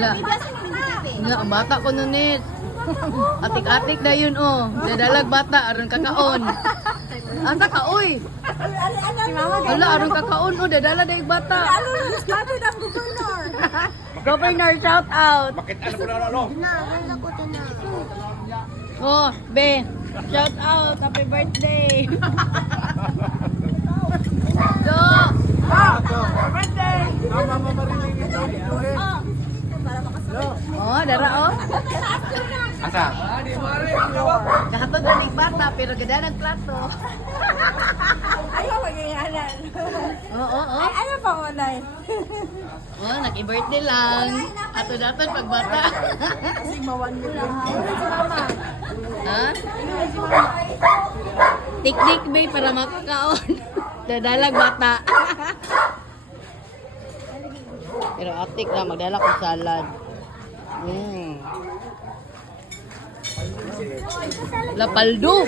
Nga, ang bata ko nunit. Atik-atik na yun, oh. Dadalag bata, aron kakaon. Asa ka, oy? Wala, aron kakaon, oh. Dadala na yung bata. Governor, shout out. Bakit alam mo na ano? Oh, be, shout out. Happy birthday. So, birthday. Oh, dara, oh. Asa? Kahatod na ng bata, pero ganda ng plato. Ayaw maging halal. Oo, oo. Ay, ano pa mo, Nay? Oh, nag-birthday lang. Atod-atod pag bata. Kasi mawan mo lang. Ano si Mama? Ha? Tiktik bay para makakaon. Dadalag bata. Pero atik na, magdala ko salad. Lapaldo.